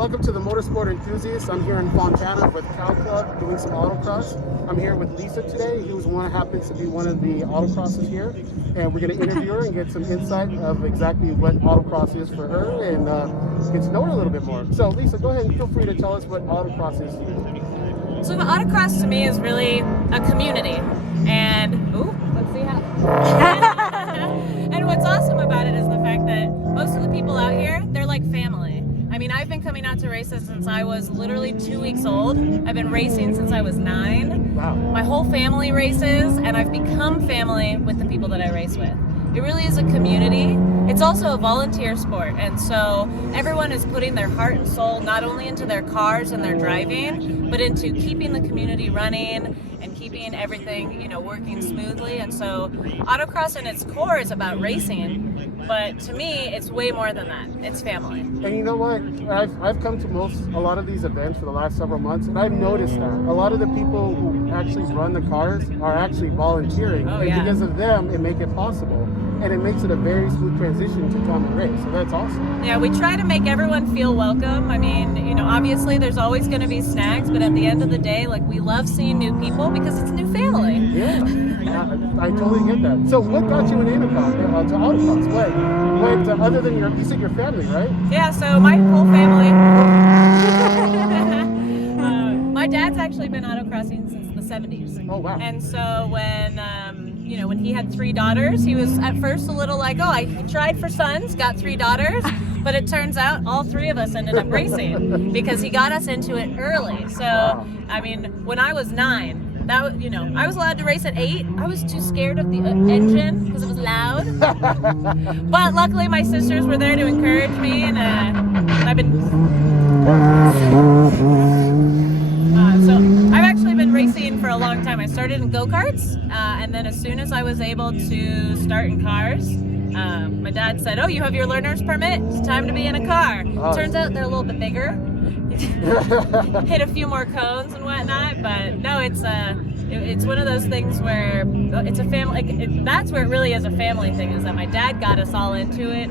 welcome to the Motorsport Enthusiasts. I'm here in Fontana with Cal Club doing some autocross. I'm here with Lisa today, who's happens to be one of the autocrossers here, and we're going to interview her and get some insight of exactly what autocross is for her and get to know her a little bit more. So Lisa, go ahead and feel free to tell us what autocross is to you. So autocross to me is really a community, and let's see how. And what's awesome about it is the fact that most of the people out here, they're like family. I mean, I've been coming out to races since I was literally 2 weeks old. I've been racing since I was 9. Wow. My whole family races, and I've become family with the people that I race with. It really is a community. It's also a volunteer sport, and so everyone is putting their heart and soul not only into their cars and their driving, but into keeping the community running and keeping everything, working smoothly. And so autocross in its core is about racing, but to me, it's way more than that. It's family. And you know what? I've come to a lot of these events for the last several months, and I've noticed that a lot of the people who actually run the cars are actually volunteering. Oh, and yeah. because of them, it makes it possible. And it makes it a very smooth transition to come and race. So that's awesome. Yeah, we try to make everyone feel welcome. I mean, obviously there's always going to be snags, but at the end of the day, we love seeing new people because it's new family. Yeah, I totally get that. So what got you into autocross? What other than you said your family, right? Yeah, so my whole family. My dad's actually been autocrossing since the 70s. Oh, wow. And so when he had 3 daughters, he was at first a little like, I tried for sons, got 3 daughters, but it turns out all 3 of us ended up racing because he got us into it early. So, I mean, when I was 9, I was allowed to race at 8. I was too scared of the engine because it was loud. But luckily my sisters were there to encourage me, and I've been racing for a long time. I started in go-karts, and then as soon as I was able to start in cars, my dad said, you have your learner's permit? It's time to be in a car. Turns out they're a little bit bigger. Hit a few more cones and whatnot, but no, it's one of those things where it's a family. That's where it really is a family thing. Is that my dad got us all into it.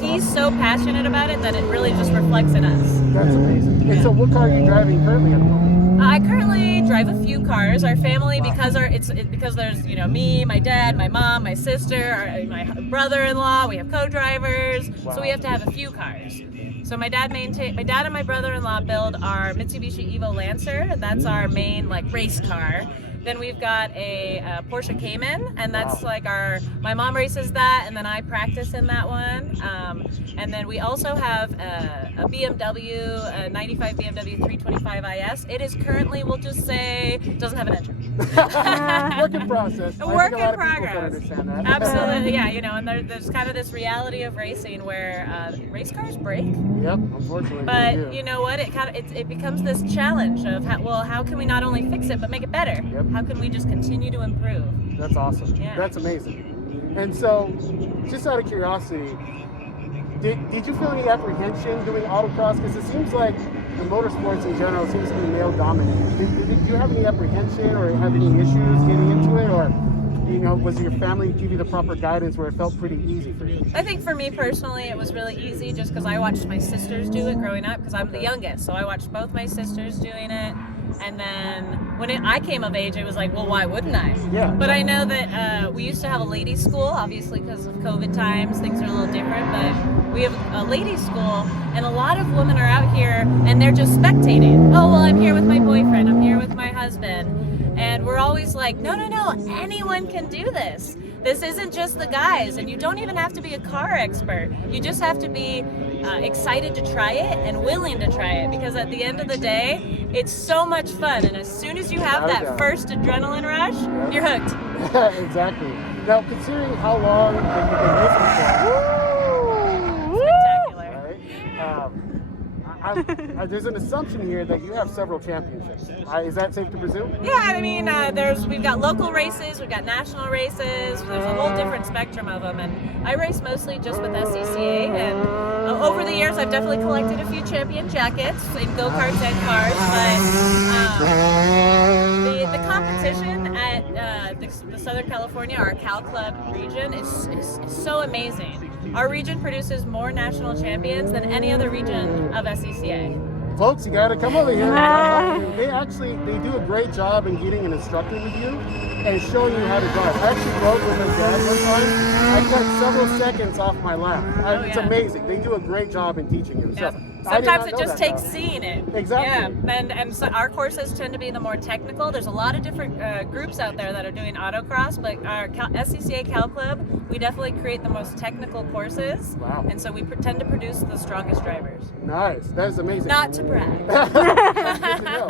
He's so passionate about it that it really just reflects in us. That's amazing. And so, what car are you driving currently at the moment? I currently drive a few cars. Our family, because there's me, my dad, my mom, my sister, my brother-in-law. We have co-drivers, so we have to have a few cars. So my dad and my brother-in-law build our Mitsubishi Evo Lancer. That's our main race car. Then we've got a Porsche Cayman, and that's my mom races that, and then I practice in that one. And then we also have a BMW, a 95 BMW 325 IS. It is currently, we'll just say, doesn't have an engine. Work in process. A work in progress. People can understand that. Absolutely, yeah. And there's kind of this reality of racing where race cars break. Yep, unfortunately. But you know what? It becomes this challenge of how can we not only fix it but make it better? Yep. How can we just continue to improve? That's awesome. Yeah. That's amazing. And so, just out of curiosity, did you feel any apprehension doing autocross? Because it seems like the motorsports in general seems to be male dominated. Did you have any apprehension or have any issues getting into it, or was your family give you the proper guidance where it felt pretty easy for you? I think for me personally, it was really easy just because I watched my sisters do it growing up because I'm the youngest. So I watched both my sisters doing it. And then when I came of age, it was like, well, why wouldn't I? Yeah. But I know that we used to have a ladies' school, obviously because of COVID times, things are a little different. But we have a ladies' school, and a lot of women are out here, and they're just spectating. Oh, well, I'm here with my boyfriend. I'm here with my husband. And we're always like, no, anyone can do this. This isn't just the guys, and you don't even have to be a car expert. You just have to be excited to try it and willing to try it, because at the end of the day, it's so much fun, and as soon as you have that first adrenaline rush, you're hooked. Exactly. Now, considering how long you've been racing for, Spectacular. right? There's an assumption here that you have several championships. Is that safe to presume? Yeah, I mean, we've got local races, we've got national races. There's a whole different spectrum of them, and I race mostly just with SCCA. And over the years, I've definitely collected a few champion jackets in go-karts and cars. But the competition at the Southern California, our Cal Club region, is so amazing. our region produces more national champions than any other region of SCCA. Folks, you gotta come over here. They do a great job in getting an instructor with you and showing you how to drive. I actually rode with their dad one time. I got several seconds off my lap. It's amazing. They do a great job in teaching you. Yeah. So, Sometimes it just takes seeing it. Exactly. Yeah, and so our courses tend to be the more technical. There's a lot of different groups out there that are doing autocross, but our SCCA Cal Club, we definitely create the most technical courses. Wow. And so we tend to produce the strongest drivers. Nice. That is amazing. Not to brag. Good to know.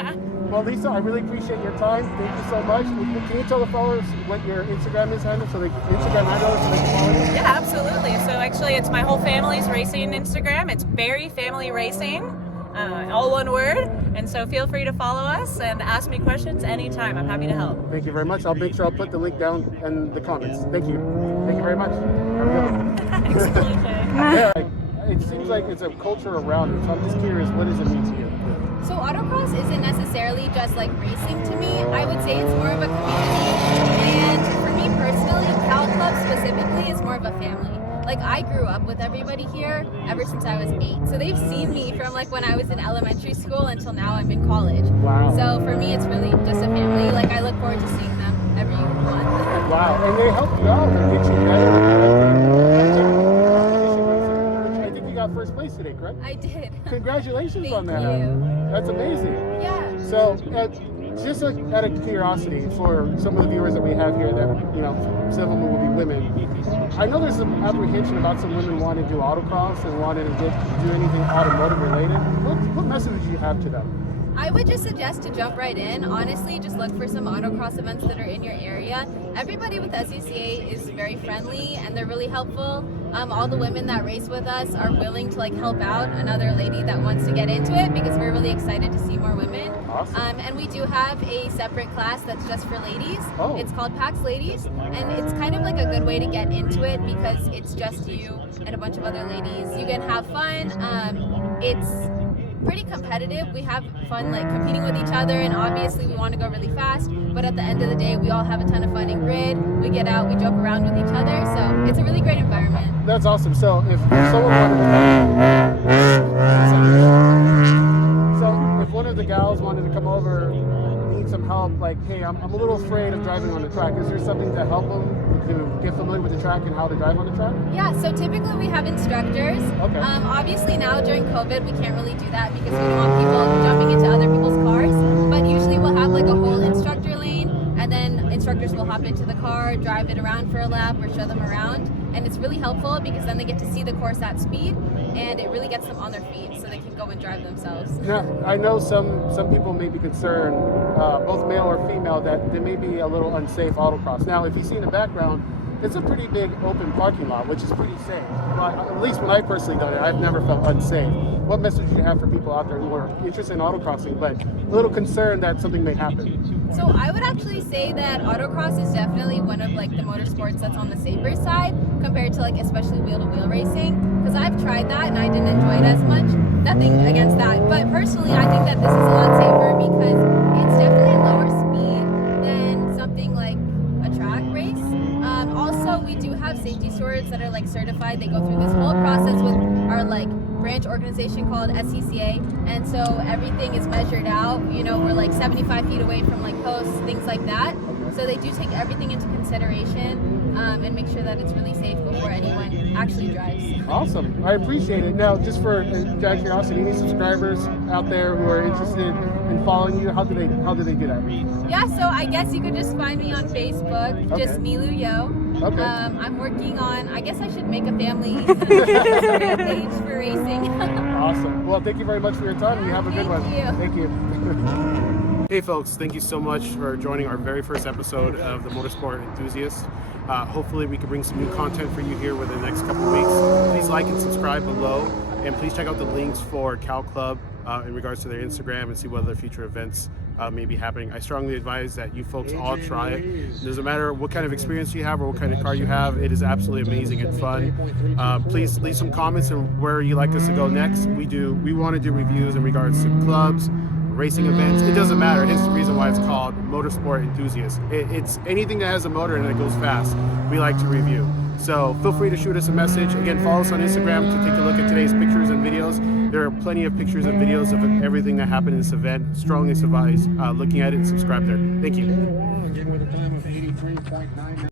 Well, Lisa, I really appreciate your time. Thank you so much. Can you tell the followers what your Instagram is handle so they can follow you? Yeah, absolutely. So actually, it's my whole family's racing Instagram. It's Berry Family Racing, all one word. And so feel free to follow us and ask me questions anytime. I'm happy to help. Thank you very much. I'll make sure I'll put the link down in the comments. Thank you. Thank you very much. Have a good one. Thanks, Felicia. Yeah, it seems like it's a culture around it. So I'm just curious, what does it mean to you? So autocross isn't necessarily just like racing to me. I would say it's more of a community. And for me personally, Cal Club specifically is more of a family. Like I grew up with everybody here ever since I was 8. So they've seen me from like when I was in elementary school until now I'm in college. Wow. So for me it's really just a family. Like I look forward to seeing them every month. Wow. And they helped you out and get you better. I think you got first place today, correct? I did. Congratulations on that. Thank you. That's amazing. Yeah. So, just out of curiosity, for some of the viewers that we have here that, some of them will be women, I know there's some apprehension about some women wanting to do autocross and wanting to do anything automotive related. What message would you have to them? I would just suggest to jump right in. Honestly, just look for some autocross events that are in your area. Everybody with SCCA is very friendly and they're really helpful. All the women that race with us are willing to help out another lady that wants to get into it because we're really excited to see more women. Awesome. And we do have a separate class that's just for ladies. Oh. It's called PAX Ladies, and it's kind of like a good way to get into it because it's just you and a bunch of other ladies. You can have fun. It's pretty competitive. We have fun competing with each other, and obviously we want to go really fast, but at the end of the day we all have a ton of fun in grid. We get out, we joke around with each other, so it's a really great environment. That's awesome. So if someone if one of the gals wanted to come over, need some help, hey, I'm a little afraid of driving on the track, is there something to help them to get familiar with the track and how to drive on the track? Yeah, so typically we have instructors. Okay. Obviously now during COVID we can't really do that because we don't want people jumping into other people's cars, but usually we'll have a whole instructor lane, and then instructors will hop into the car, drive it around for a lap or show them around, and it's really helpful because then they get to see the course at speed and it really gets them on their feet so they can go and drive themselves. Now, I know some people may be concerned, both male or female, that they may be a little unsafe autocross. Now, if you see in the background, it's a pretty big open parking lot, which is pretty safe. But at least when I personally done it, I've never felt unsafe. What message do you have for people out there who are interested in autocrossing, but a little concerned that something may happen? So I would actually say that autocross is definitely one of the motorsports that's on the safer side compared to especially wheel-to-wheel racing, because I've tried that and I didn't enjoy it as much. Nothing against that, but personally I think that this is a lot safer because it's definitely lower speed than something like a track race. Also, we do have safety stewards that are certified. They go through this whole process with our branch organization called SCCA, and so everything is measured out. We're 75 feet away from posts, things like that. So they do take everything into consideration and make sure that it's really safe before anyone actually drives. Awesome. I appreciate it. Now, just for curiosity, any subscribers out there who are interested in following you, how do they do that? Yeah, so I guess you could just find me on Facebook, just Okay. Milu Yo. Okay. I'm working on, I guess I should make a family page for racing. Awesome. Well, thank you very much for your time. You have a good one. Thank you. Thank you. Hey folks, thank you so much for joining our very first episode of the Motorsport Enthusiast. Hopefully we can bring some new content for you here within the next couple of weeks. Please like and subscribe below, and please check out the links for Cal Club in regards to their Instagram and see what other future events may be happening. I strongly advise that you folks all try it. It doesn't matter what kind of experience you have or what kind of car you have, it is absolutely amazing and fun. Please leave some comments on where you'd like us to go next. We want to do reviews in regards to clubs, racing events. It doesn't matter. It's the reason why it's called Motorsport Enthusiast. It's anything that has a motor and it goes fast, we like to review. So feel free to shoot us a message. Again, follow us on Instagram to take a look at today's pictures and videos. There are plenty of pictures and videos of everything that happened in this event. Strongly advise looking at it and subscribe there. Thank you. Again with a time of 83.9.